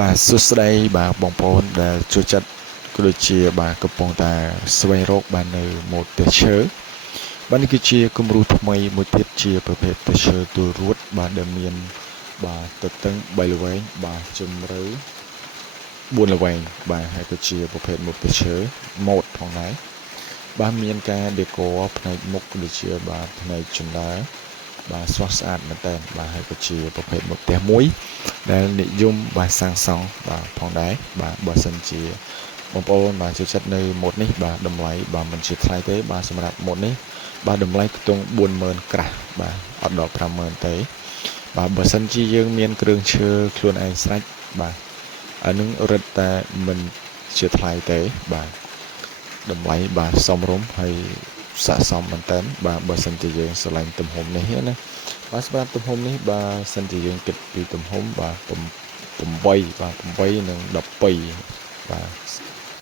បាទសួស្តីបាទបងប្អូនដែលចូលចិត្តក៏ដូចជាបាទកំពុងតែស្វែងរកបាននៅម៉ូតទេសឈើបាទនេះគឺជាគំរូថ្មីមួយទៀតជាប្រភេទទេសឈើទូរួតបាទដែលមានបាទទទឹង3ល្វែងបាទជម្រៅ4ល្វែងបាទហើយក៏ជាប្រភេទម៉ូតទេសឈើម៉ូតផងដែរបាទមានការដេក័រផ្នែកមុខក៏ដូចជាបាទផ្នែកជណ្ដើរបាទស្រស់ស្អាតមែនតើបាទហើយក៏ជាប្រភេទម៉ូតទេសមួយដែលនិយមបាទសាងសង់បាទផងដែរបាទបើសិនជាបងប្អូនបាទចូលចិត្តនៅម៉ូតនេះបាទតម្លៃបាទមិនជាថ្លៃទេបាទសម្រាប់ម៉ូតនេះបាទតម្លៃខ្ទង់40000ក្រាស់បាទអត់ដល់50000ទេបាទបើសិនជាយើងមានគ្រឿងឈើខ្លួនឯងស្រេចបាទអានឹងរឹតតែមិនជាថ្លៃទេបាទតម្លៃបាទសមរម្យហើយស័ក្តិសមមែនតើបាទបើសិនជាយើងស្រឡាញ់ទំហំនេះណាបាទសម្រាប់ទំហំនេះបាទសិនជាយើងគិតពីទំហំបាទ8បាទ8និង12បាទ